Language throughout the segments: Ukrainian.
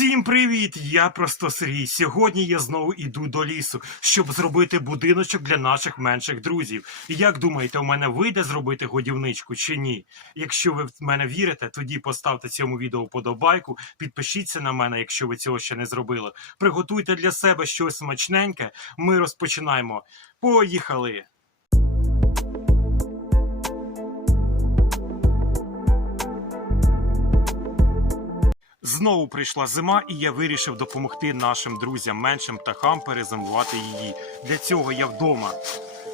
Всім привіт! Я просто Сергій. Сьогодні я знову іду до лісу, щоб зробити будиночок для наших менших друзів. Як думаєте, у мене вийде зробити годівничку чи ні? Якщо ви в мене вірите, тоді поставте цьому відео подобайку, підпишіться на мене, якщо ви цього ще не зробили. Приготуйте для себе щось смачненьке. Ми розпочинаємо. Поїхали! Знову прийшла зима, і я вирішив допомогти нашим друзям, меншим птахам перезимувати її. Для цього я вдома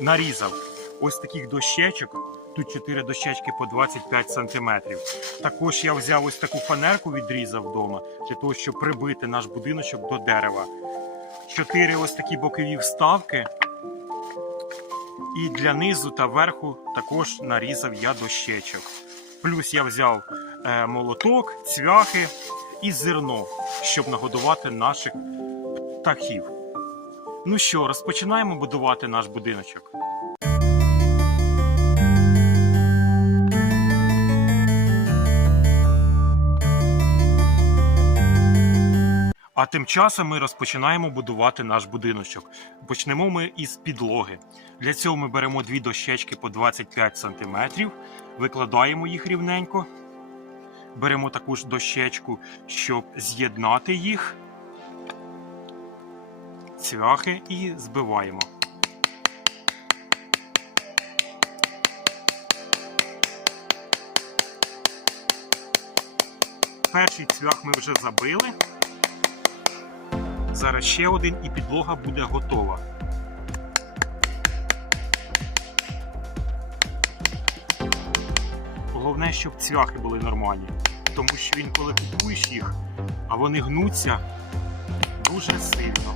нарізав ось таких дощечок. Тут 4 дощечки по 25 сантиметрів. Також я взяв ось таку фанерку, відрізав вдома, для того, щоб прибити наш будиночок до дерева. Чотири ось такі бокові вставки. І для низу та верху також нарізав я дощечок. Плюс я взяв е, молоток, цвяхи і зерно, щоб нагодувати наших птахів. Ну що, розпочинаємо будувати наш будиночок. А тим часом ми розпочинаємо будувати наш будиночок. Почнемо ми із підлоги. Для цього ми беремо дві дощечки по 25 см, викладаємо їх рівненько. Беремо таку ж дощечку, щоб з'єднати їх, цвяхи і збиваємо. Перший цвях ми вже забили. Зараз ще один і підлога буде готова. Головне, щоб цвяхи були нормальні. Тому що він, коли купуєш їх, а вони гнуться дуже сильно.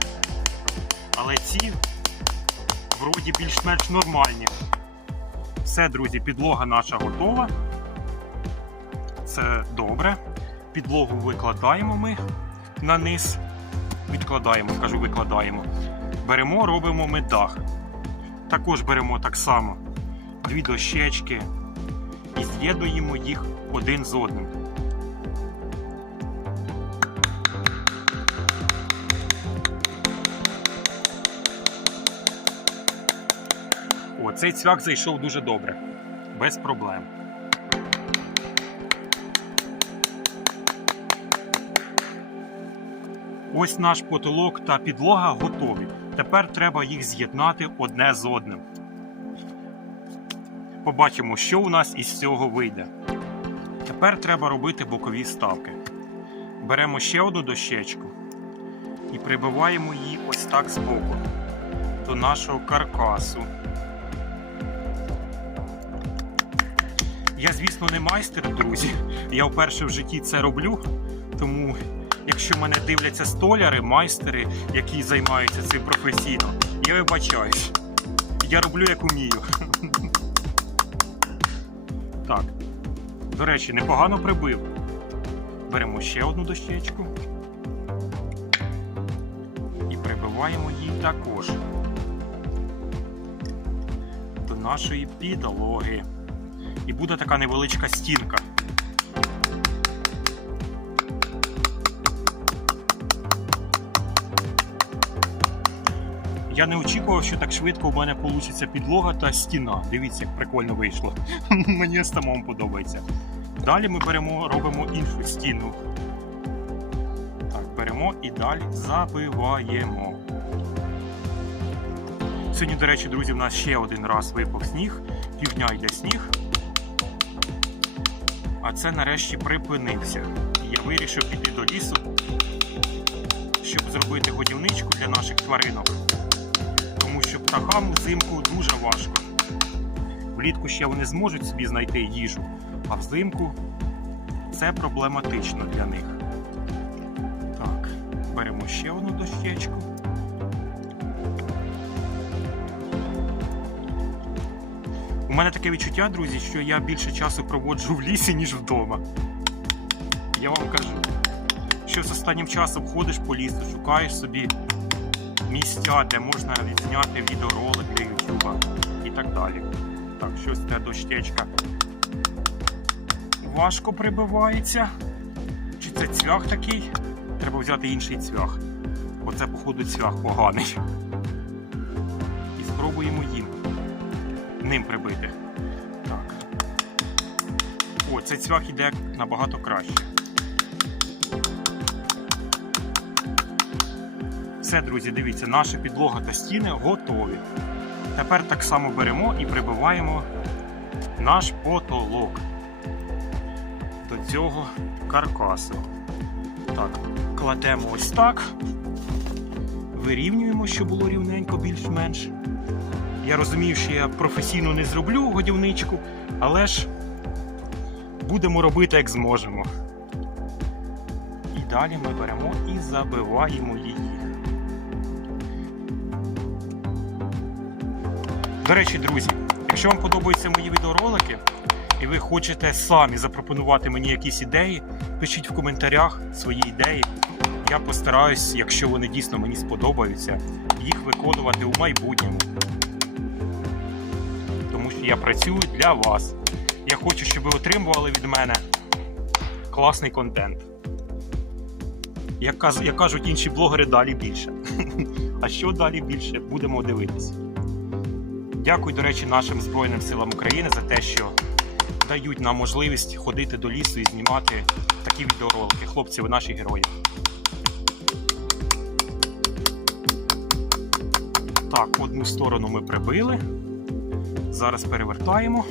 Але ці вроді більш-менш нормальні. Все, друзі, підлога наша готова. Це добре. Підлогу викладаємо ми на низ. Відкладаємо, кажу, викладаємо. Беремо, робимо ми дах. Також беремо так само дві дощечки і з'єднуємо їх один з одним. О, цей цвях зайшов дуже добре, без проблем. Ось наш потолок та підлога готові. Тепер треба їх з'єднати одне з одним. Побачимо, що у нас із цього вийде. Тепер треба робити бокові ставки. Беремо ще одну дощечку і прибиваємо її ось так збоку до нашого каркасу. Я, звісно, не майстер, друзі. Я вперше в житті це роблю, тому якщо мене дивляться столяри, майстери, які займаються цим професійно, я вибачаюсь. Я роблю як умію. Так. До речі, непогано прибив. Беремо ще одну дощечку. І прибиваємо її також до нашої підлоги. І буде така невеличка стінка. Я не очікував, що так швидко у мене вийде підлога та стіна. Дивіться, як прикольно вийшло. Мені самому подобається. Далі ми беремо, робимо іншу стіну. Так, беремо і далі забиваємо. Сьогодні, до речі, друзі, в нас ще один раз випав сніг, півдня йде сніг. А це нарешті припинився. І я вирішив піти до лісу, щоб зробити годівничку для наших тваринок. Птахам взимку дуже важко. Влітку ще вони зможуть собі знайти їжу, а взимку це проблематично для них. Так, беремо ще одну дощечку. У мене таке відчуття, друзі, що я більше часу проводжу в лісі, ніж вдома. Я вам кажу, що з останнім часом ходиш по лісу, шукаєш собі місця, де можна відзняти відеоролик для Ютуба і так далі. Так, щось ця дощечка важко прибивається. Чи це цвях такий? Треба взяти інший цвях. Оце, походу, цвях поганий. І спробуємо їм ним прибити. Так. О, цей цвях іде набагато краще. Все, друзі, дивіться, наша підлога та стіни готові. Тепер так само беремо і прибиваємо наш потолок до цього каркасу. Так, кладемо ось так. Вирівнюємо, щоб було рівненько більш-менш. Я розумію, що я професійно не зроблю годівничку, але ж будемо робити, як зможемо. І далі ми беремо і забиваємо її. До речі, друзі, якщо вам подобаються мої відеоролики і ви хочете самі запропонувати мені якісь ідеї, пишіть в коментарях свої ідеї. Я постараюсь, якщо вони дійсно мені сподобаються, їх виконувати у майбутньому. Тому що я працюю для вас. Я хочу, щоб ви отримували від мене класний контент. Як, кажуть інші блогери, далі більше. А що далі більше, будемо дивитися. Дякую, до речі, нашим Збройним силам України за те, що дають нам можливість ходити до лісу і знімати такі відеоролики. Хлопці, ви наші герої. Так, одну сторону ми прибили. Зараз перевертаємо.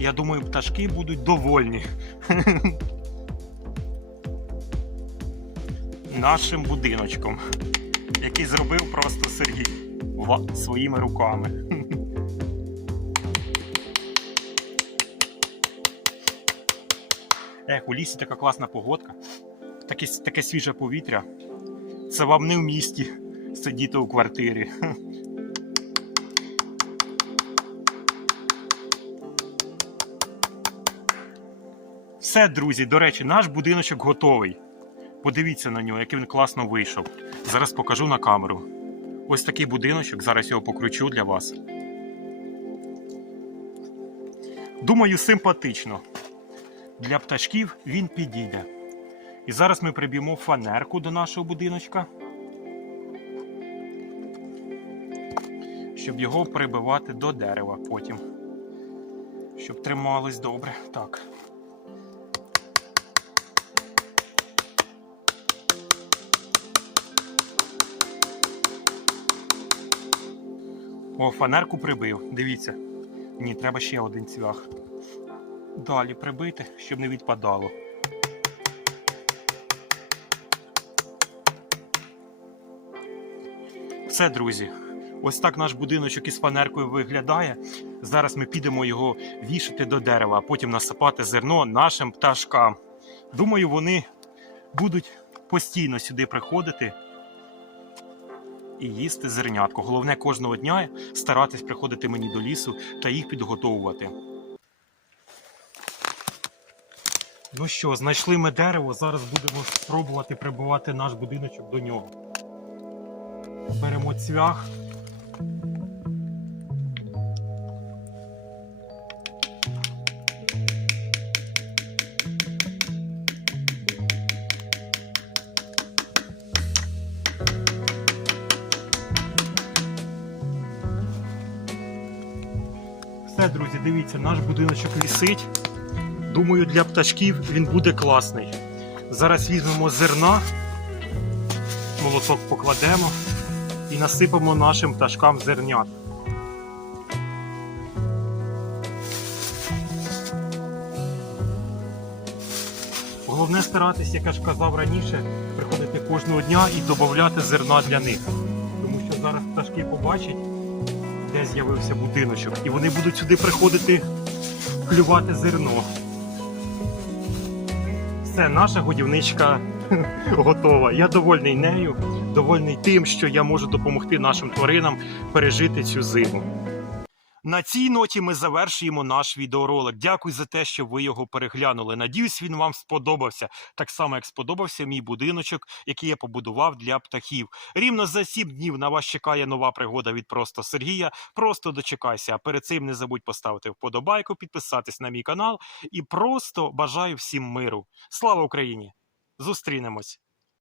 Я думаю, пташки будуть довольні нашим будиночком, який зробив просто Сергій своїми руками. Ех, у лісі така класна погодка, таке, таке свіже повітря. Це вам не в місті сидіти у квартирі. Все, друзі, до речі, наш будиночок готовий. Подивіться на нього, який він класно вийшов. Зараз покажу на камеру. Ось такий будиночок, зараз його покручу для вас. Думаю, симпатично. Для пташків він підійде. І зараз ми приб'ємо фанерку до нашого будиночка, щоб його прибивати до дерева потім. Щоб трималось добре. Так. О, фанерку прибив. Дивіться. Ні, треба ще один цвях. Далі прибити, щоб не відпадало. Все, друзі. Ось так наш будиночок із фанеркою виглядає. Зараз ми підемо його вішати до дерева, а потім насипати зерно нашим пташкам. Думаю, вони будуть постійно сюди приходити і їсти зернятко. Головне кожного дня старатись приходити мені до лісу та їх підготовувати. Ну що, знайшли ми дерево, зараз будемо спробувати прибувати наш будиночок до нього. Беремо цвях. Друзі, дивіться, наш будиночок вісить. Думаю, для пташків він буде класний. Зараз візьмемо зерна, молоток покладемо і насипемо нашим пташкам зернят. Головне старатись, як я ж казав раніше, приходити кожного дня і додати зерна для них. Тому що зараз пташки побачать, де з'явився будиночок, і вони будуть сюди приходити клювати зерно. Все, наша годівничка готова. Я довольний нею, довольний тим, що я можу допомогти нашим тваринам пережити цю зиму. На цій ноті ми завершуємо наш відеоролик. Дякую за те, що ви його переглянули. Надіюсь, він вам сподобався. Так само, як сподобався мій будиночок, який я побудував для птахів. Рівно за сім днів на вас чекає нова пригода від просто Сергія. Просто дочекайся. А перед цим не забудь поставити вподобайку, підписатись на мій канал і просто бажаю всім миру. Слава Україні! Зустрінемось.